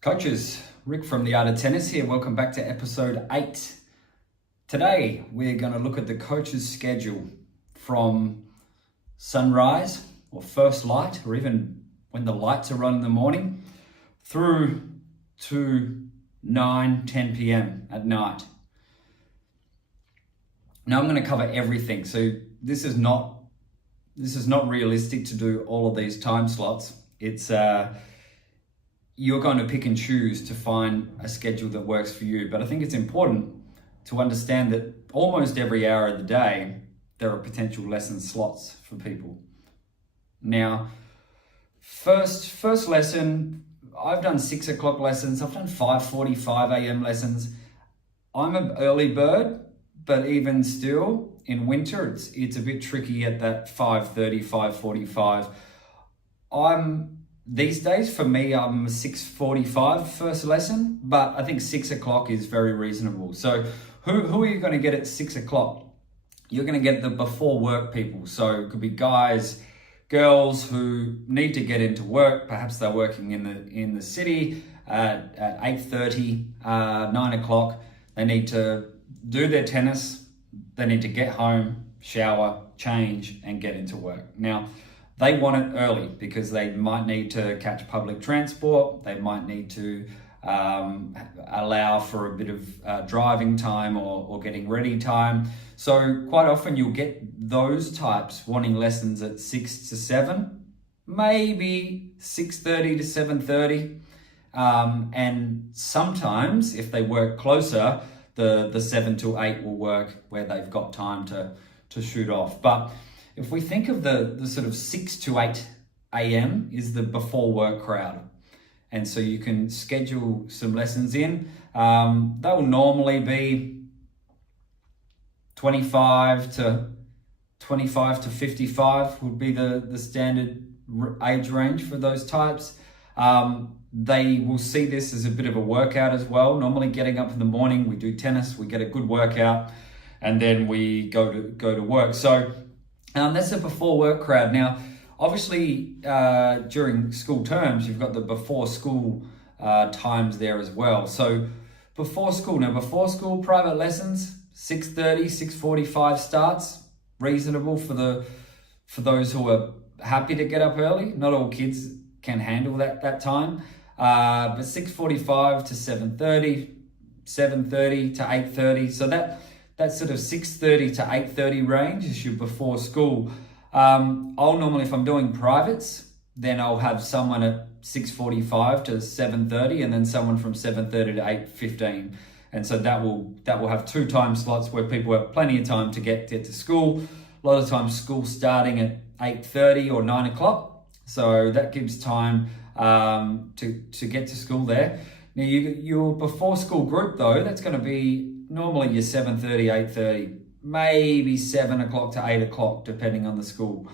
Coaches, Rick from The Art of Tennis here. Welcome back to episode 8. Today, we're going to look at the coach's schedule from sunrise or first light, or even when the lights are on in the morning, through to 9-10 p.m. at night. Now, I'm going to cover everything. So this is not realistic to do all of these time slots. You're going to pick and choose to find a schedule that works for you. But I think it's important to understand that almost every hour of the day, there are potential lesson slots for people. Now, first lesson, I've done 6 o'clock lessons. I've done 5:45 a.m. lessons. I'm an early bird, but even still, in winter, it's a bit tricky at that 5:30, 5:45. These days, for me, I'm a 6:45 first lesson, but I think 6 o'clock is very reasonable. So who are you going to get at 6 o'clock? You're going to get the before work people. So it could be guys, girls who need to get into work. Perhaps they're working in the city at 8:30, 9 o'clock. They need to do their tennis. They need to get home, shower, change, and get into work. Now, they want it early because they might need to catch public transport. They might need to allow for a bit of driving time or getting ready time. So quite often you'll get those types wanting lessons at 6 to 7, maybe 6:30 to 7:30. And sometimes if they work closer, the 7 to 8 will work where they've got time to shoot off. But if we think of the sort of 6 to 8 a.m. is the before work crowd. And so you can schedule some lessons in. They will normally be 25 to 55 would be the standard age range for those types. They will see this as a bit of a workout as well. Normally getting up in the morning, we do tennis, we get a good workout, and then we go to work. So that's a before work crowd. Now, obviously, during school terms, you've got the before school times there as well. So before school private lessons, 6:30, 6:45 starts, reasonable for those who are happy to get up early. Not all kids can handle that time, but 6:45 to 7:30, 7:30 to 8:30. So that sort of 6:30 to 8:30 range is your before school. I'll normally, if I'm doing privates, then I'll have someone at 6:45 to 7:30 and then someone from 7:30 to 8:15. And so that will have 2 time slots where people have plenty of time to get to school. A lot of times school starting at 8:30 or 9 o'clock. So that gives time to get to school there. Now your before school group though, that's going to be normally your 7:30, 8:30, maybe 7 o'clock to 8 o'clock, depending on the school.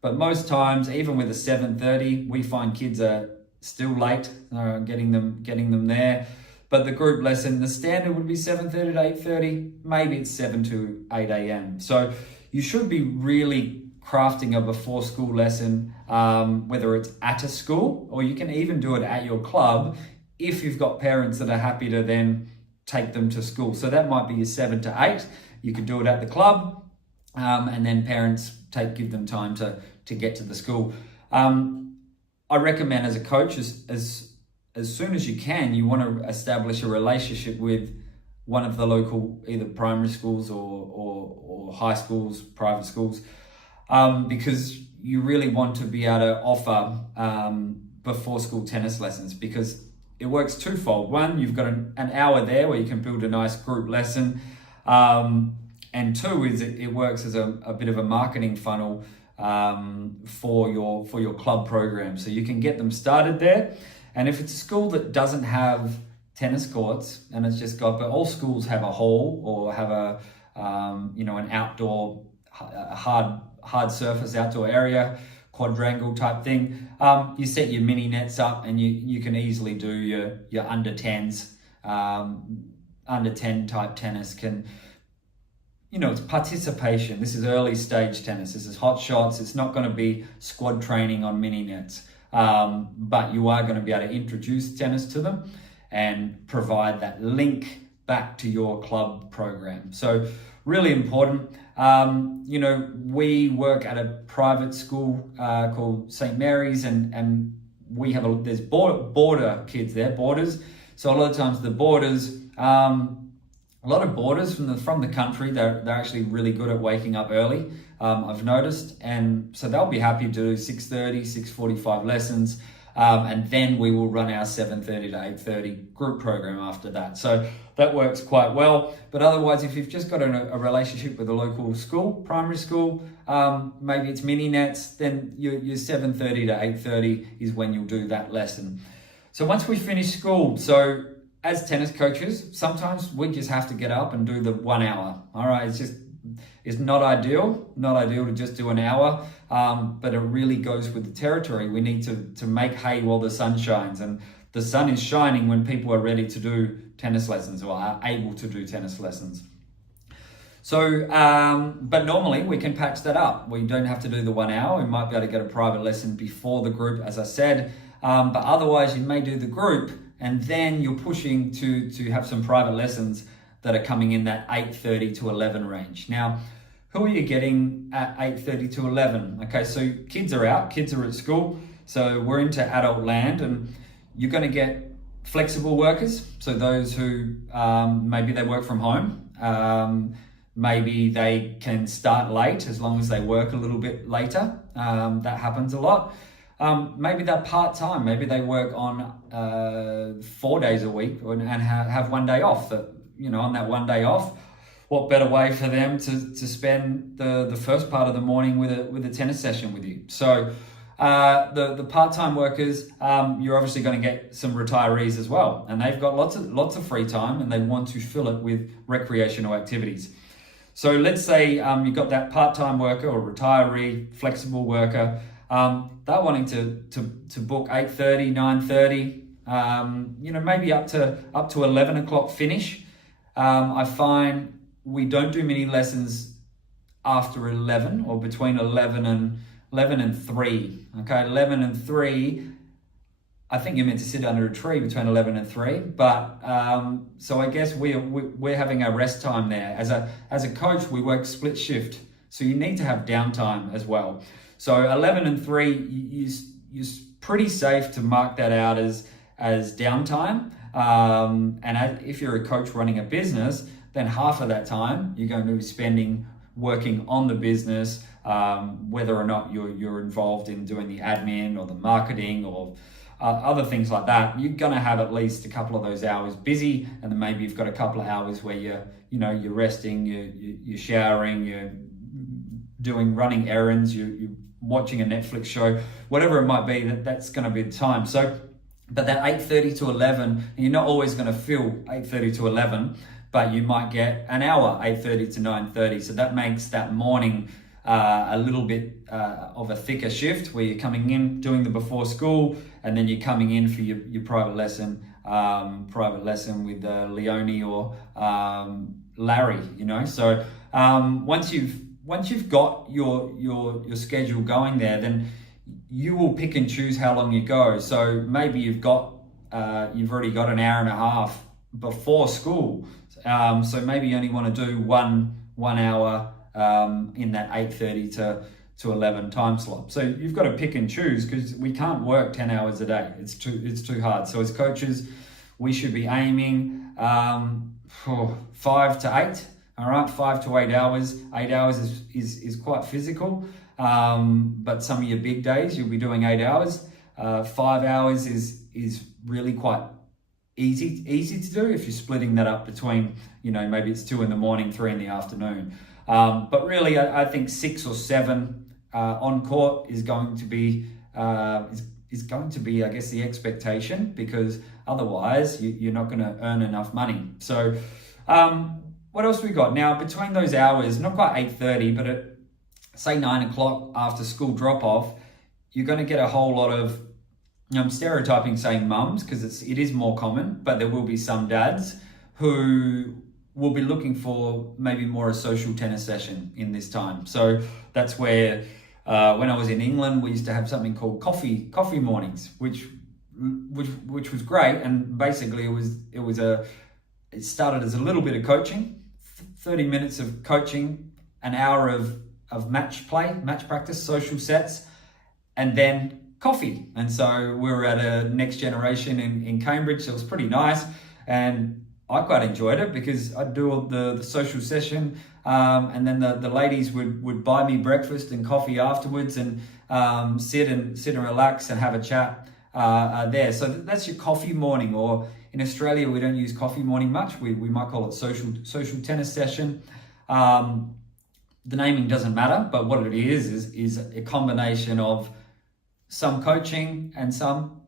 But most times, even with a 7:30, we find kids are still late, getting them there. But the group lesson, the standard would be 7:30 to 8:30, maybe it's 7 to 8 a.m. So you should be really crafting a before school lesson, whether it's at a school or you can even do it at your club if you've got parents that are happy to then take them to school. So that might be your 7 to 8. You could do it at the club, and then parents give them time to get to the school. I recommend as a coach, as soon as you can, you want to establish a relationship with one of the local either primary schools or high schools, private schools, because you really want to be able to offer before school tennis lessons, because it works twofold. One, you've got an hour there where you can build a nice group lesson. And 2 is it works as a bit of a marketing funnel for your club program. So you can get them started there. And if it's a school that doesn't have tennis courts and it's just but all schools have a hall or have an outdoor hard surface outdoor area, quadrangle type thing. You set your mini nets up and you can easily do your under 10s, under 10 type tennis it's participation. This is early stage tennis. This is hot shots. It's not going to be squad training on mini nets. but you are going to be able to introduce tennis to them and provide that link back to your club program. So really important. We work at a private school called St. Mary's, and we have there's border kids there, boarders. So a lot of times the boarders, a lot of boarders from the country, they're actually really good at waking up early. I've noticed, and so they'll be happy to do 6:30, 6:45 lessons. And then we will run our 7:30 to 8:30 group program after that. So that works quite well. But otherwise, if you've just got a relationship with a local school, primary school, maybe it's mini nets, then your 7:30 to 8:30 is when you'll do that lesson. So once we finish school, so as tennis coaches, sometimes we just have to get up and do the 1 hour. All right, it's not ideal to just do an hour, but it really goes with the territory. We need to make hay while the sun shines, and the sun is shining when people are ready to do tennis lessons or are able to do tennis lessons. So, but normally we can patch that up. We don't have to do the 1 hour. We might be able to get a private lesson before the group, as I said, but otherwise you may do the group, and then you're pushing to have some private lessons that are coming in that 8:30 to 11 range. Now, who are you getting at 8:30 to 11? Okay, so kids are out, kids are at school, so we're into adult land, and you're going to get flexible workers, so those who maybe they work from home, maybe they can start late as long as they work a little bit later. That happens a lot. Maybe they're part-time, maybe they work on 4 days a week and have 1 day off. On that 1 day off, what better way for them to spend the first part of the morning with a tennis session with you? So the part-time workers, you're obviously going to get some retirees as well, and they've got lots of free time and they want to fill it with recreational activities. So let's say you've got that part-time worker or retiree, flexible worker, they're wanting to book 8:30, 9:30, maybe up to 11 o'clock finish. I find we don't do many lessons after 11 or between 11 and 3. Okay, 11 and 3, I think you're meant to sit under a tree between 11 and 3. But so I guess we're having a rest time there. As a coach, we work split shift, so you need to have downtime as well. So 11 and 3, you're pretty safe to mark that out as downtime. And if you're a coach running a business, then half of that time you're going to be spending working on the business, whether or not you're involved in doing the admin or the marketing or other things like that. You're going to have at least a couple of those hours busy, and then maybe you've got a couple of hours where you're resting, you're showering, you're running errands, you're watching a Netflix show, whatever it might be. That's going to be the time. So. But that 8:30 to 11, you're not always going to fill 8:30 to 11, but you might get an hour, 8:30 to 9:30. So that makes that morning a little bit of a thicker shift where you're coming in, doing the before school, and then you're coming in for your private lesson with Leonie or Larry, So once you've got your schedule going there, then you will pick and choose how long you go. So maybe you've already got an hour and a half before school. So maybe you only want to do one hour in that 8:30 to 11 time slot. So you've got to pick and choose, because we can't work 10 hours a day. It's too hard. So as coaches, we should be aiming 5 to 8. All right, 5 to 8 hours. 8 hours is quite physical. But some of your big days, you'll be doing 8 hours. 5 hours is really quite easy to do if you're splitting that up between, maybe it's 2 in the morning, 3 in the afternoon. But really, I think 6 or 7 on court is going to be, I guess, the expectation, because otherwise you're not going to earn enough money. So what else we got? Now, between those hours, not quite 8:30, but at say 9 o'clock after school drop-off, you're going to get a whole lot of, I'm stereotyping saying mums, because it is more common, but there will be some dads who will be looking for maybe more a social tennis session in this time. So that's where When I was in England, we used to have something called coffee mornings, which was great. And basically, it started as a little bit of coaching, 30 minutes of coaching, an hour of match practice, social sets, and then coffee. And so we were at a Next Generation in Cambridge, so it was pretty nice. And I quite enjoyed it because I'd do the social session, and then the ladies would buy me breakfast and coffee afterwards, and sit and relax and have a chat there. So that's your coffee morning, or in Australia we don't use coffee morning much. We might call it social tennis session. The naming doesn't matter, but what it is a combination of some coaching and some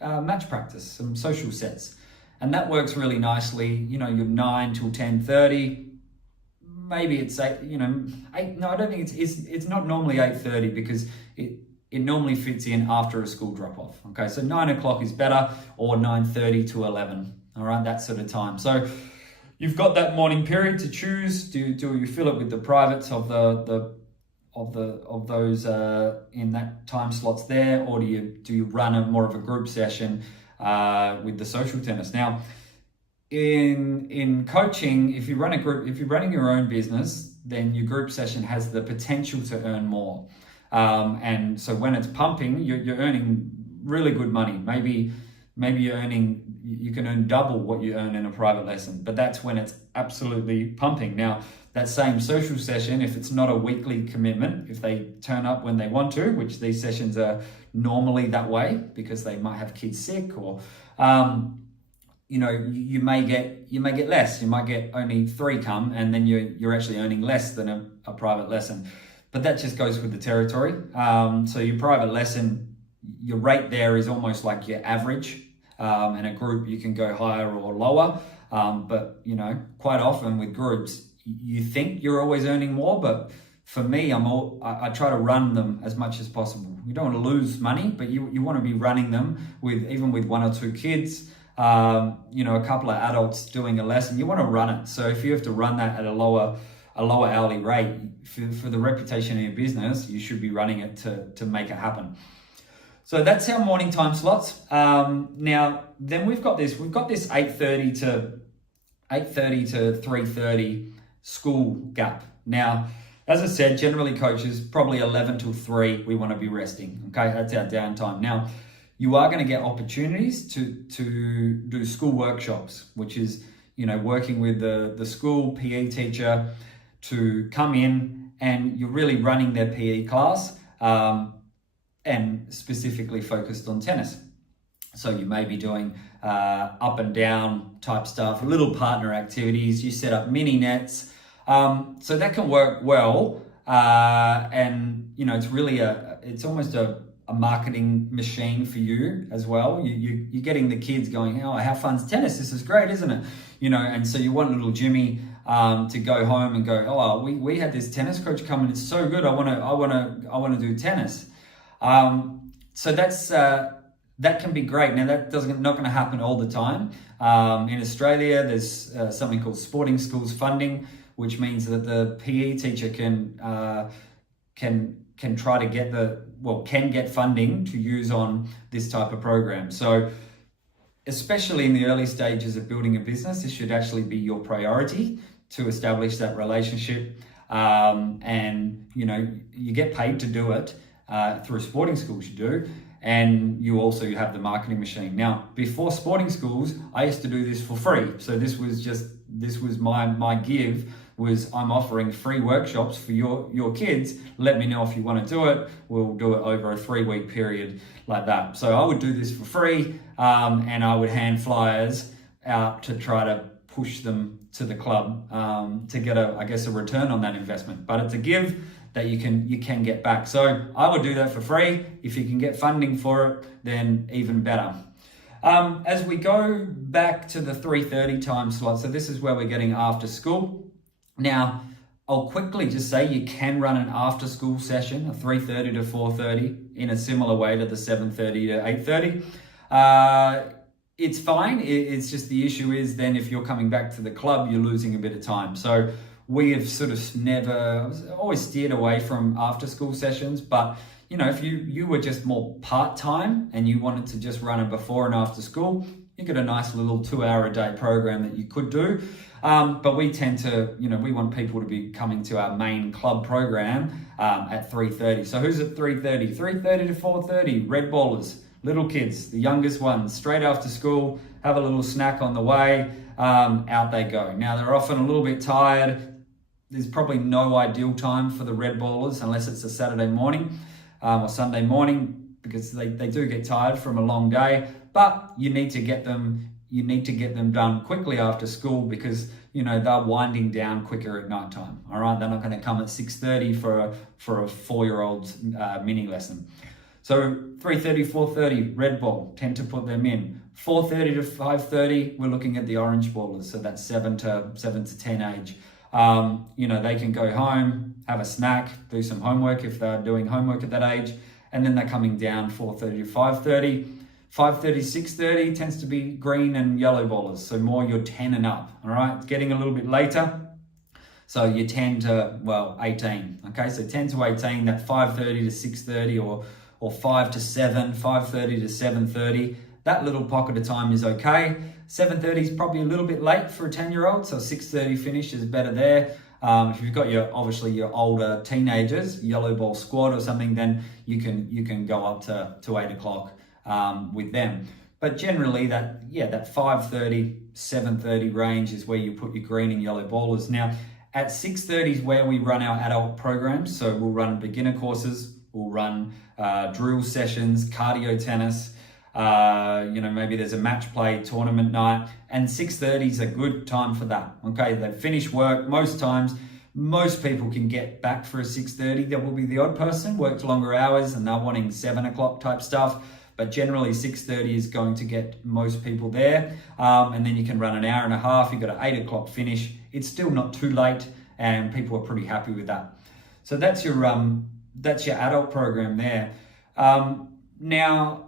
match practice, some social sets. And that works really nicely. You're 9 till 10:30. Maybe it's 8, 8. No, I don't think it's not normally 8:30 because it normally fits in after a school drop off. Okay, so 9 o'clock is better, or 9:30 to 11. All right, that sort of time. So you've got that morning period to choose. Do you fill it with the privates of those in that time slots there, or do you run more of a group session with the social tennis? Now, in coaching, if you're running your own business, then your group session has the potential to earn more. And so when it's pumping, you're earning really good money. Maybe you can earn double what you earn in a private lesson, but that's when it's absolutely pumping. Now, that same social session, if it's not a weekly commitment, if they turn up when they want to, which these sessions are normally that way because they might have kids sick, or you may get less. You might get only 3 come, and then you're actually earning less than a private lesson. But that just goes with the territory. So your private lesson, your rate there is almost like your average. And a group, you can go higher or lower. But quite often with groups, you think you're always earning more, but for me, I try to run them as much as possible. You don't want to lose money, but you want to be running them even with 1 or 2 kids, a couple of adults doing a lesson. You want to run it. So if you have to run that at a lower hourly rate, for the reputation of your business, you should be running it to make it happen. So that's our morning time slots. Now, then we've got this 8:30 to 3:30 school gap. Now, as I said, generally coaches, probably 11 till 3, we want to be resting. Okay, that's our downtime. Now, you are going to get opportunities to do school workshops, which is, working with the school PE teacher to come in, and you're really running their PE class, and specifically focused on tennis. So you may be doing up and down type stuff, little partner activities. You set up mini nets. So that can work well. And it's really it's almost a marketing machine for you as well. You're getting the kids going, oh, how fun's tennis? This is great, isn't it? And so you want little Jimmy to go home and go, oh, we had this tennis coach come and it's so good. I want to do tennis. So that can be great. Now that not going to happen all the time. In Australia, there's something called Sporting Schools Funding, which means that the PE teacher can try to get funding to use on this type of program. So especially in the early stages of building a business, this should actually be your priority to establish that relationship. And you get paid to do it through sporting schools, you do. And you have the marketing machine. Now, before sporting schools, I used to do this for free. So this was my give, was I'm offering free workshops for your kids. Let me know if you want to do it. We'll do it over a 3-week period like that. So I would do this for free, and I would hand flyers out to try to push them to the club to get a return on that investment. But it's a give that you can get back. So I would do that for free. If you can get funding for it, then even better. As we go back to the 3:30 time slot, so this is where we're getting after school. Now, I'll quickly just say you can run an after school session, a 3:30 to 4:30, in a similar way to the 7:30 to 8:30. It's fine. It's just the issue is then if you're coming back to the club, you're losing a bit of time. So we have sort of never, always steered away from after school sessions. But if you were just more part-time and you wanted to just run a before and after school, you got a nice little 2-hour a day program that you could do. But we tend to, we want people to be coming to our main club program at 3:30. So who's at 3:30? 3:30 to 4:30, red ballers, little kids, the youngest ones, straight after school, have a little snack on the way, out they go. Now they're often a little bit tired. There's probably no ideal time for the red ballers unless it's a Saturday morning or Sunday morning, because they do get tired from a long day. But you need to get them done quickly after school, because they're winding down quicker at night time. All right, they're not going to come at 6:30 for a 4-year-old's mini lesson. So 3:30, 4:30, red ball, tend to put them in. 4:30 to 5:30, we're looking at the orange ballers, so that's 7 to 10 age. They can go home, have a snack, do some homework if they're doing homework at that age, and then they're coming down 4:30 to 5:30. 5:30, 6:30 tends to be green and yellow ballers, so more your 10 and up. All right, it's getting a little bit later, so you 10 to 18. Okay, so 10 to 18, that 5:30 to 6:30 or 5 to 7, 5:30 to 7:30. That little pocket of time is okay. 7:30 is probably a little bit late for a 10-year-old, so 6:30 finish is better there. If you've got your older teenagers, yellow ball squad or something, then you can go up to 8 o'clock with them. But generally that 5:30, 7:30 range is where you put your green and yellow ballers. Now at 6:30 is where we run our adult programs. So we'll run beginner courses, we'll run drill sessions, cardio tennis, maybe there's a match play tournament night, and 6:30 is a good time for that. Okay, they finish work most times. Most people can get back for a 6:30. There will be the odd person worked longer hours and they're wanting 7 o'clock type stuff. But generally 6:30 is going to get most people there. And then you can run an hour and a half. You've got an 8 o'clock finish. It's still not too late and people are pretty happy with that. So that's your adult program there. Now,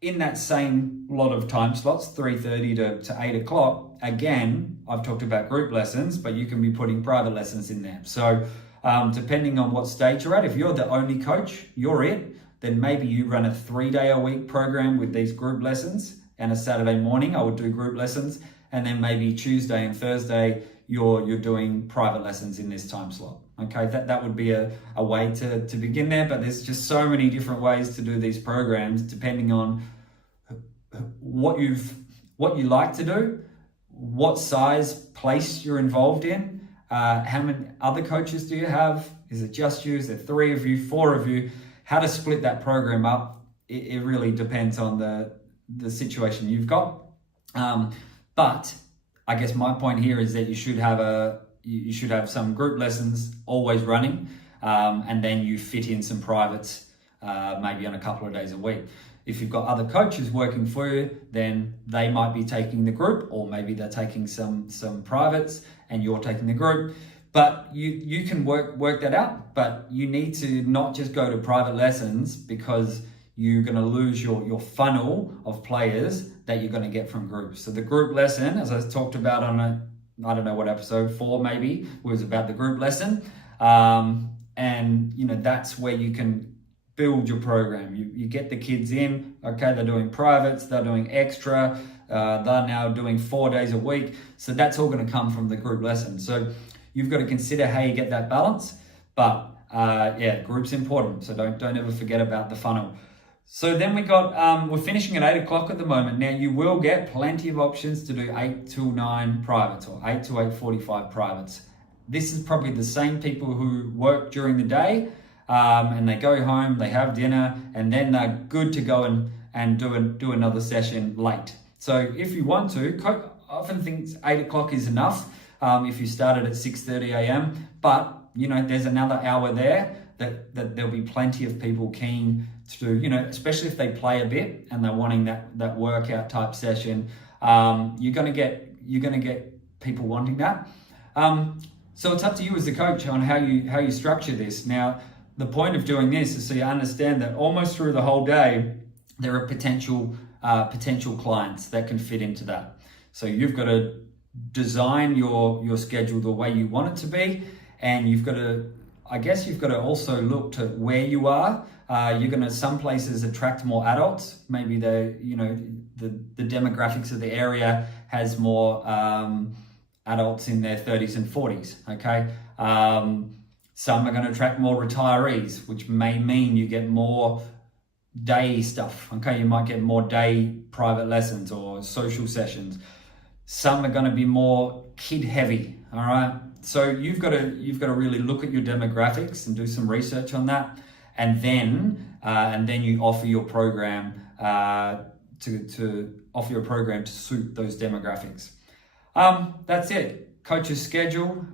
in that same lot of time slots, 3:30 to 8 o'clock, again, I've talked about group lessons, but you can be putting private lessons in there. So depending on what stage you're at, if you're the only coach, you're it, then maybe you run a 3-day-a-week program with these group lessons, and a Saturday morning I would do group lessons, and then maybe Tuesday and Thursday you're doing private lessons in this time slot. Okay, that would be a way to begin there, but there's just so many different ways to do these programs depending on what you like to do, what size place you're involved in, how many other coaches do you have, is it just you, is there 3 of you, 4 of you, how to split that program up. It really depends on the situation you've got. But I guess my point here is that you should have some group lessons always running, and then you fit in some privates maybe on a couple of days a week. If you've got other coaches working for you, then they might be taking the group, or maybe they're taking some privates and you're taking the group. But you can work that out, but you need to not just go to private lessons, because you're going to lose your funnel of players that you're going to get from groups. So the group lesson, as I talked about on I don't know what episode 4 maybe, was about the group lesson. And that's where you can build your program. You get the kids in, okay, they're doing privates, they're doing extra, they're now doing 4 days a week. So that's all going to come from the group lesson. So you've got to consider how you get that balance, but group's important. So don't ever forget about the funnel. So then we're finishing at 8 o'clock at the moment. Now you will get plenty of options to do 8 till 9 privates or 8 to 8:45 privates. This is probably the same people who work during the day, and they go home, they have dinner, and then they're good to go and do another session late. So if you want to, I often think 8 o'clock is enough. If you started at 6:30 a.m. But, there's another hour there that there'll be plenty of people keen to do, especially if they play a bit and they're wanting that workout type session. You're going to get people wanting that. So it's up to you as the coach on how you structure this. Now, the point of doing this is so you understand that almost through the whole day, there are potential clients that can fit into that. So you've got to design your schedule the way you want it to be, and you've got to, I guess you've got to also look to where you are. You're going to, some places attract more adults. Maybe the demographics of the area has more adults in their 30s and 40s. Okay. Some are going to attract more retirees, which may mean you get more day stuff. Okay. You might get more day private lessons or social sessions. Some are going to be more kid heavy. All right. So you've got to really look at your demographics and do some research on that, and then you offer your program to offer your program to suit those demographics. That's it. Coach's schedule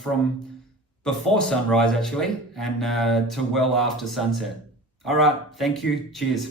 from before sunrise actually, and to well after sunset. All right. Thank you. Cheers.